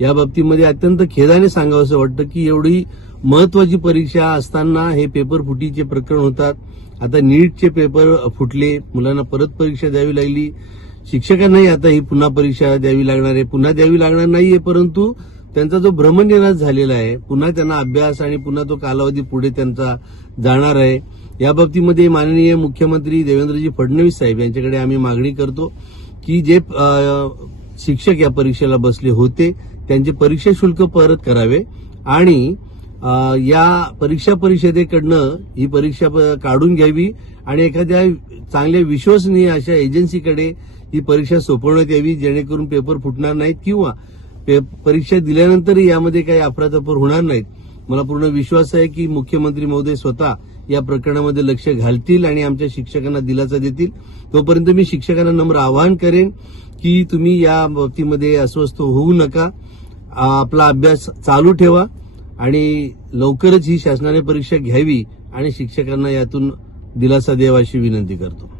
या बाबतीमध्ये अत्यंत खेदाने सांगावंसं वाटतं की एवढी महत्वाची परीक्षा असताना हे पेपर फुटीचे प्रकरण होतात. आता नीटचे पेपर फुटले, मुलांना परत परीक्षा द्यावी लागली. शिक्षकांनाही आता ही पुन्हा परीक्षा द्यावी लागणार आहे. पुन्हा द्यावी लागणार नाहीये, परंतु त्यांचा जो भ्रमनिरास झालेला आहे, पुन्हा त्यांना अभ्यास आणि पुन्हा तो कालावधी पुढे त्यांचा जाणार आहे. या बाबतीमध्ये माननीय मुख्यमंत्री देवेंद्रजी फडणवीस साहेब यांच्याकडे आम्ही मागणी करतो की जे शिक्षक या परीक्षेला बसले होते त्यांचे परीक्षा शुल्क परत करावे आणि या परीक्षा परिषदेकडनं ही परीक्षा काढून घ्यावी आणि एखाद्या चांगल्या विश्वसनीय अशा एजन्सीकडे ही परीक्षा सोपवण्यात यावी, जेणेकरून पेपर फुटणार नाहीत किंवा परीक्षा दिल्यानंतरही यामध्ये काही अफरातफर होणार नाहीत. मला पूर्ण विश्वास आहे की मुख्यमंत्री महोदय स्वतः या प्रकरणामध्ये लक्ष घालतील आणि आमच्या शिक्षकांना दिलासा देतील. तोपर्यंत मी शिक्षकांना नम्र आवाहन करेन की तुम्ही या बाबतीमध्ये अस्वस्थ होऊ नका, आपला अभ्यास चालू ठेवा आणि लवकरच ही शासनाने परीक्षा घ्यावी आणि शिक्षकांना यातून दिलासा द्यावा अशी विनंती करतो.